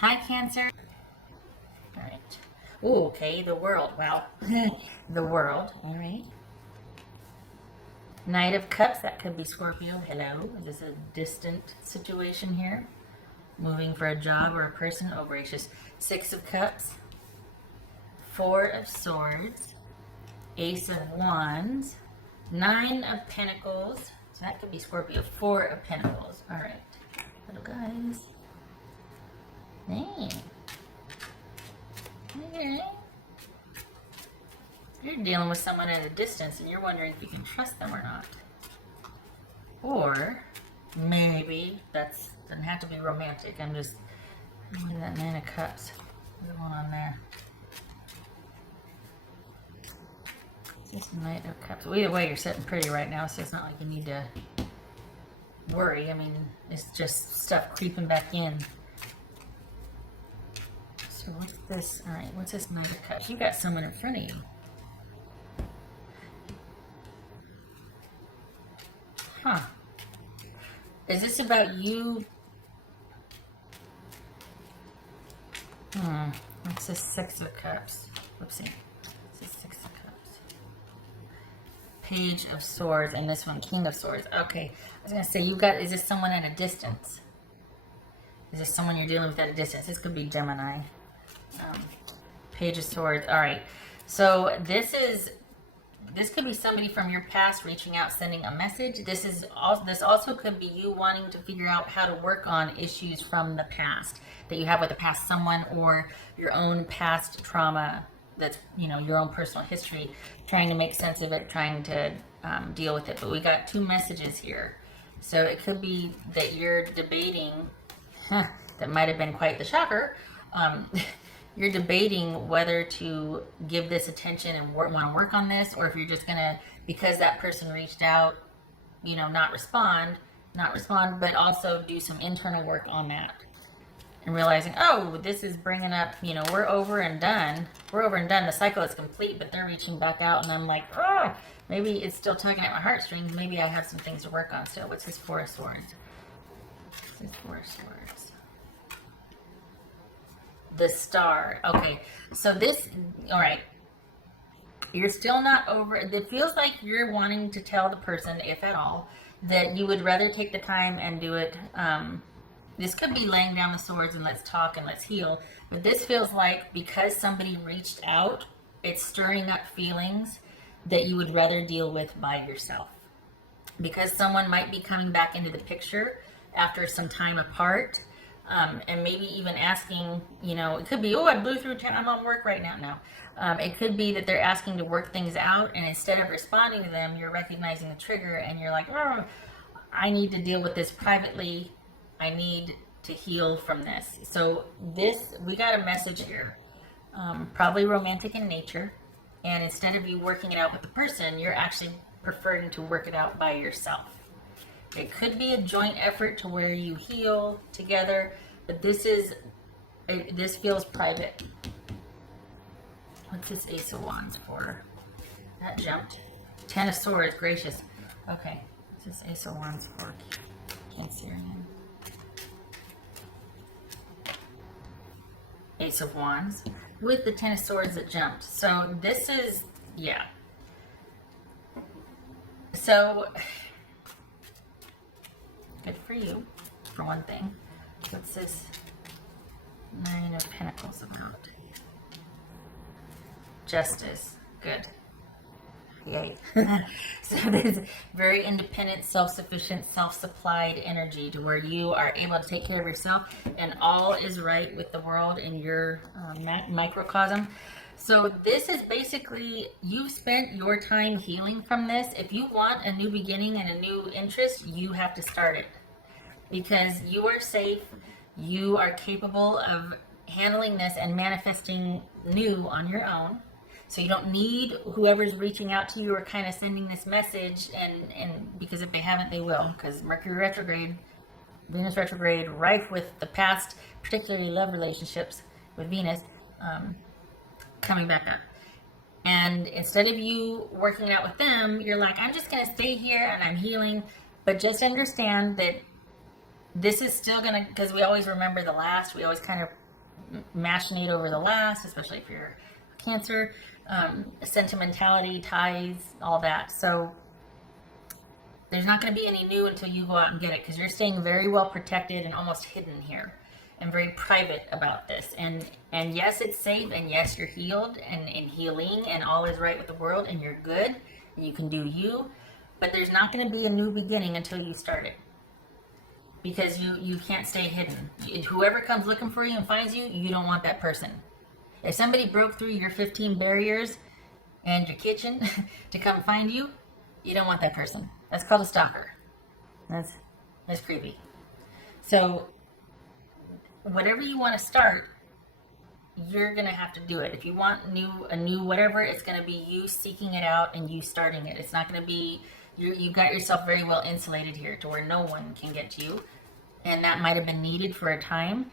Hi, Cancer. All right. Ooh, okay, the world. Well, the world. All right. Knight of Cups. That could be Scorpio. Hello. Is this a distant situation here? Moving for a job or a person? Oh, gracious. Six of Cups. Four of Swords. Ace of Wands. Nine of Pentacles. So that could be Scorpio. Four of Pentacles. All right. Little guys. Hey. Okay. You're dealing with someone at a distance and you're wondering if you can trust them or not. Or maybe that's doesn't have to be romantic. I'm just look at that Nine of Cups. What's going on there? Just Knight of Cups. Well, either way, you're sitting pretty right now, so it's not like you need to worry. I mean, it's just stuff creeping back in. So what's this? All right, what's this Knight of Cups? You got someone in front of you. Huh. Is this about you? What's this Six of Cups? Whoopsie. What's this Six of Cups? Page of Swords, and this one, King of Swords. Okay. I was going to say, you've got, is this someone at a distance? Is this someone you're dealing with at a distance? This could be Gemini. Page of Swords. All right. So this could be somebody from your past reaching out, sending a message. This also could be you wanting to figure out how to work on issues from the past that you have with a past someone, or your own past trauma that's, your own personal history, trying to make sense of it, trying to deal with it. But we got two messages here. So it could be that you're debating, that might have been quite the shocker. You're debating whether to give this attention and want to work on this, or if you're just going to, because that person reached out, not respond, but also do some internal work on that. And realizing, oh, this is bringing up, we're over and done. The cycle is complete, but they're reaching back out, and I'm like, oh, maybe it's still tugging at my heartstrings. Maybe I have some things to work on still. What's this Four of Swords? What's this Four of Swords? The Star. Okay, so this, all right, you're still not over. It feels like you're wanting to tell the person, if at all, that you would rather take the time and do it. This could be laying down the swords and let's talk and let's heal. But this feels like because somebody reached out, it's stirring up feelings that you would rather deal with by yourself. Because someone might be coming back into the picture after some time apart. And maybe even asking, it could be, oh, I blew through 10, I'm on work right now. No. It could be that they're asking to work things out, and instead of responding to them, you're recognizing the trigger, and you're like, oh, I need to deal with this privately. I need to heal from this. So we got a message here, probably romantic in nature, and instead of you working it out with the person, you're actually preferring to work it out by yourself. It could be a joint effort to where you heal together, but this feels private. What's this Ace of Wands for? That jumped. Ten of Swords, gracious. Okay, what's this Ace of Wands for? Cancerian. Ace of Wands with the Ten of Swords that jumped. So this is, yeah. So good for you, for one thing. What's this Nine of Pentacles about? Justice. Good. Yay. So there's very independent, self-sufficient, self-supplied energy to where you are able to take care of yourself and all is right with the world in your microcosm. So this is basically, you've spent your time healing from this. If you want a new beginning and a new interest, you have to start it. Because you are safe, you are capable of handling this and manifesting new on your own. So you don't need whoever's reaching out to you or kind of sending this message, and because if they haven't, they will. Because Mercury retrograde, Venus retrograde, rife with the past, particularly love relationships with Venus, coming back up. And instead of you working it out with them, you're like, I'm just going to stay here and I'm healing. But just understand that this is still going to, because we always remember the last, we always kind of machinate over the last, especially if you're Cancer, sentimentality, ties, all that. So there's not going to be any new until you go out and get it, because you're staying very well protected and almost hidden here, and very private about this. And yes, it's safe, and yes, you're healed and in healing, and all is right with the world, and you're good, and you can do you. But there's not going to be a new beginning until you start it, because you can't stay hidden. Whoever comes looking for you and finds you, you don't want that person. If somebody broke through your 15 barriers and your kitchen to come find you, you don't want that person. That's called a stalker. That's creepy. So whatever you want to start, you're going to have to do it. If you want a new whatever, it's going to be you seeking it out and you starting it. It's not going to be, you got yourself very well insulated here to where no one can get to you. And that might have been needed for a time.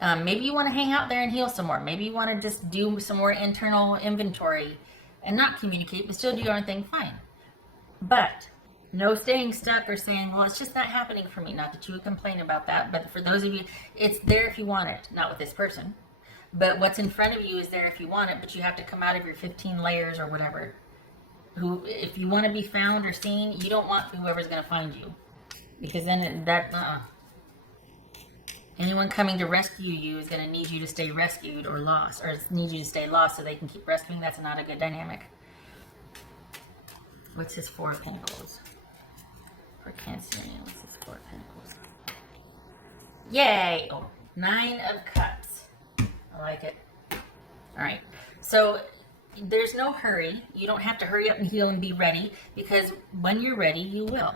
Maybe you want to hang out there and heal some more. Maybe you want to just do some more internal inventory and not communicate, but still do your own thing, fine. But no staying stuck or saying, well, it's just not happening for me. Not that you would complain about that, but for those of you, it's there if you want it, not with this person. But what's in front of you is there if you want it, but you have to come out of your 15 layers or whatever. If you want to be found or seen, you don't want whoever's going to find you. Because then anyone coming to rescue you is going to need you to stay rescued or lost, or need you to stay lost so they can keep rescuing. That's not a good dynamic. What's his Four of Pentacles? For Cancerian, what's his Four of Pentacles? Yay! Oh, Nine of Cups. I like it. All right. So there's no hurry. You don't have to hurry up and heal and be ready, because when you're ready, you will.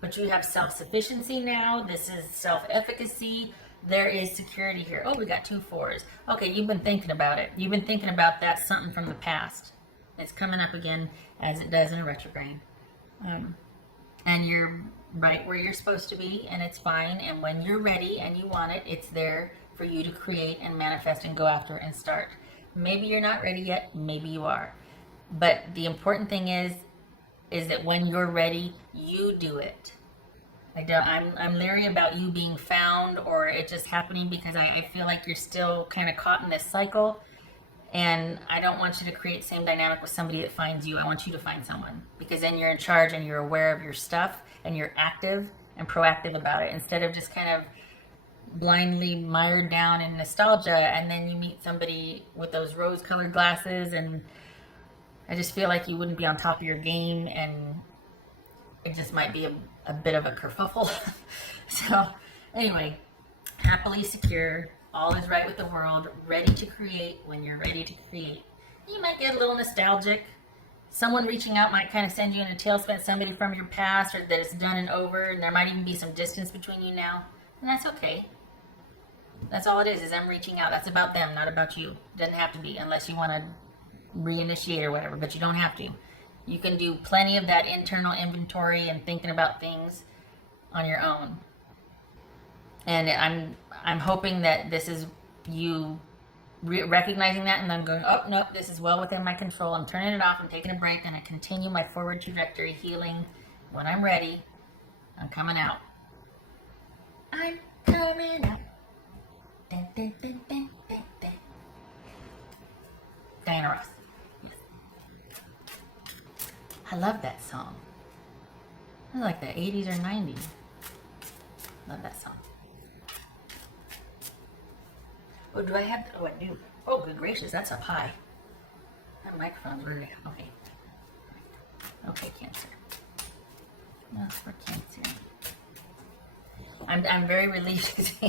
But you have self-sufficiency now. This is self-efficacy. There is security here. Oh, we got 2 4s. Okay, you've been thinking about it. You've been thinking about that something from the past. It's coming up again, as it does in a retrograde. And you're right where you're supposed to be, and it's fine. And when you're ready and you want it, it's there for you to create and manifest and go after and start. Maybe you're not ready yet. Maybe you are. But the important thing is that when you're ready, you do it. I'm leery about you being found or it just happening, because I feel like you're still kind of caught in this cycle, and I don't want you to create the same dynamic with somebody that finds you. I want you to find someone, because then you're in charge and you're aware of your stuff and you're active and proactive about it, instead of just kind of blindly mired down in nostalgia, and then you meet somebody with those rose-colored glasses, and I just feel like you wouldn't be on top of your game, and it just might be a bit of a kerfuffle. So anyway, happily secure, all is right with the world, ready to create when you're ready to create. You might get a little nostalgic. Someone reaching out might kind of send you in a tailspin, somebody from your past, or that it's done and over, and there might even be some distance between you now, and that's okay. That's all it is them reaching out. That's about them, not about you. It doesn't have to be, unless you want to reinitiate or whatever, but you don't have to. You can do plenty of that internal inventory and thinking about things on your own. And I'm hoping that this is you recognizing that and then going, oh, nope, this is well within my control. I'm turning it off. I'm taking a break, and I continue my forward trajectory, healing. When I'm ready, I'm coming out. I'm coming out. Dun, dun, dun, dun, dun, dun. Diana Ross. I love that song. I like the 80s or 90s. Love that song. Oh, do I have? Oh, I do. Oh, good gracious, that's up high. That microphone's really okay. Okay, Cancer. That's for Cancer. I'm very relieved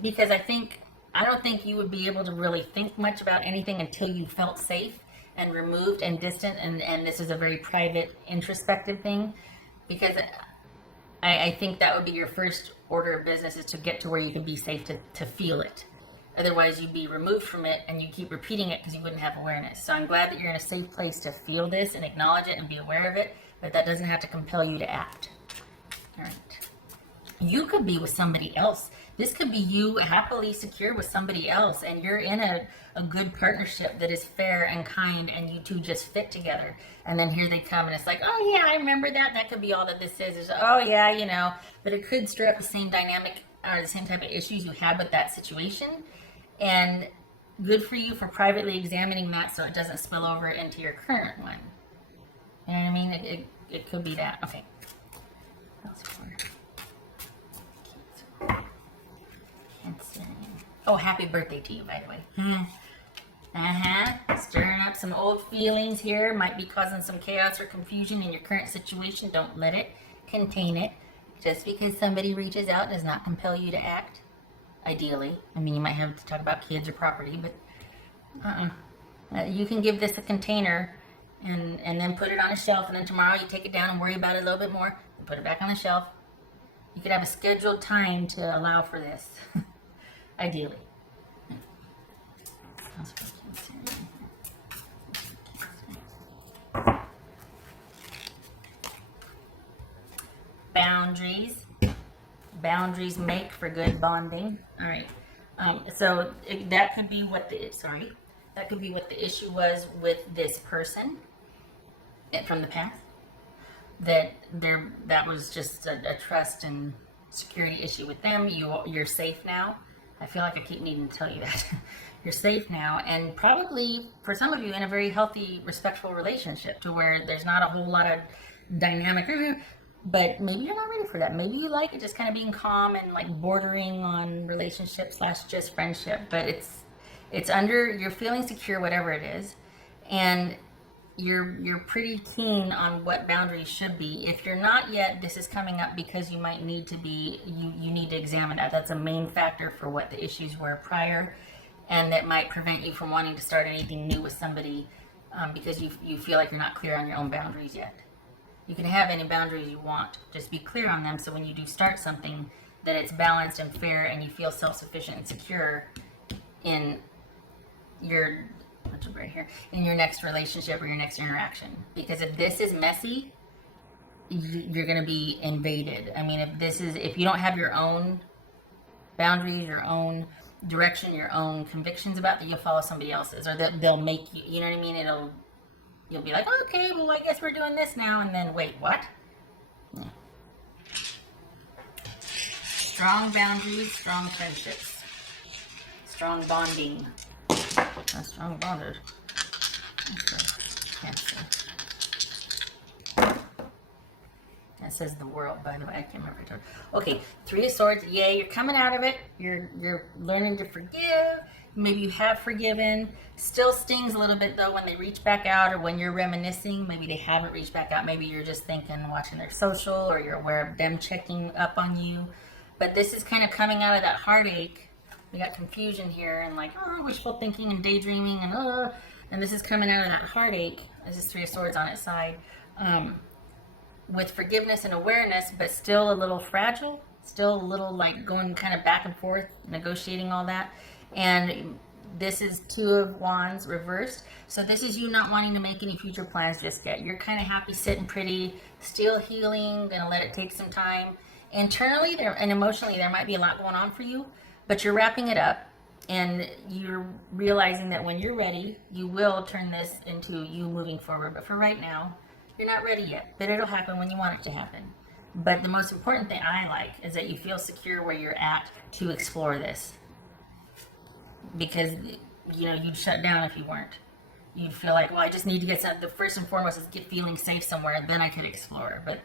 because I don't think you would be able to really think much about anything until you felt safe and removed and distant, and this is a very private, introspective thing, because I think that would be your first order of business, is to get to where you can be safe to feel it. Otherwise, you'd be removed from it, and you keep repeating it because you wouldn't have awareness. So I'm glad that you're in a safe place to feel this and acknowledge it and be aware of it, but that doesn't have to compel you to act. All right. You could be with somebody else. This could be you happily secure with somebody else, and you're in a good partnership that is fair and kind, and you two just fit together. And then here they come, and it's like, oh yeah, I remember that. That could be all that this is. Oh yeah, but it could stir up the same dynamic or the same type of issues you had with that situation. And good for you for privately examining that so it doesn't spill over into your current one. You know what I mean? It could be that. Okay. Oh, happy birthday to you, by the way. Stirring up some old feelings here. Might be causing some chaos or confusion in your current situation. Don't let it contain it. Just because somebody reaches out does not compel you to act. Ideally. I mean, you might have to talk about kids or property, but you can give this a container and then put it on a shelf, and then tomorrow you take it down and worry about it a little bit more and put it back on the shelf. You could have a scheduled time to allow for this. Ideally. Boundaries. Boundaries make for good bonding. All right. So that could be what the issue was with this person from the past. That was just a trust and security issue with them. You're safe now. I feel like I keep needing to tell you that. You're safe now, and probably for some of you in a very healthy, respectful relationship to where there's not a whole lot of dynamic. But maybe you're not ready for that. Maybe you like it just kind of being calm and like bordering on relationship / just friendship. But it's under, you're feeling secure, whatever it is, and you're pretty keen on what boundaries should be. If you're not yet, this is coming up because you might need to be, you need to examine that. That's a main factor for what the issues were prior, and that might prevent you from wanting to start anything new with somebody because you feel like you're not clear on your own boundaries yet. You can have any boundaries you want, just be clear on them so when you do start something that it's balanced and fair and you feel self-sufficient and secure in your right here, in your next relationship or your next interaction. Because if this is messy, you're going to be invaded. I mean, if you don't have your own boundaries, your own direction, your own convictions about that, you'll follow somebody else's, or they'll make you, you know what I mean? You'll be like, okay, well, I guess we're doing this now, and then wait, what? Yeah. Strong boundaries, strong friendships, strong bonding. Not strong bonded. Okay. Can't see. That says the world, by the way. I can't remember. Okay, 3 of Swords. Yay, you're coming out of it. You're learning to forgive. Maybe you have forgiven. Still stings a little bit though when they reach back out, or when you're reminiscing. Maybe they haven't reached back out. Maybe you're just thinking, watching their social, or you're aware of them checking up on you. But this is kind of coming out of that heartache. We got confusion here and like, wishful thinking and daydreaming and this is coming out of that heartache. This is 3 of Swords on its side. With forgiveness and awareness, but still a little fragile, still a little like going kind of back and forth, negotiating all that. And this is 2 of Wands reversed. So this is you not wanting to make any future plans just yet. You're kind of happy, sitting pretty, still healing, gonna let it take some time. Internally and emotionally, there might be a lot going on for you, but you're wrapping it up and you're realizing that when you're ready, you will turn this into you moving forward. But for right now, you're not ready yet, but it'll happen when you want it to happen. But the most important thing I like is that you feel secure where you're at to explore this. Because, you'd shut down if you weren't. You'd feel like, well, I just need to get something. The first and foremost is get feeling safe somewhere, and then I could explore. But,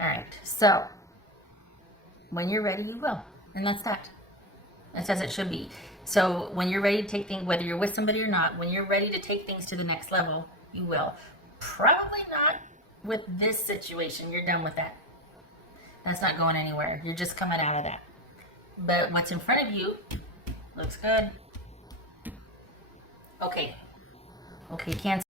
all right. So, when you're ready, you will. And that's that. That's as it should be. So, when you're ready to take things, whether you're with somebody or not, when you're ready to take things to the next level, you will. Probably not with this situation. You're done with that. That's not going anywhere. You're just coming out of that. But what's in front of you looks good. Okay, Cancer.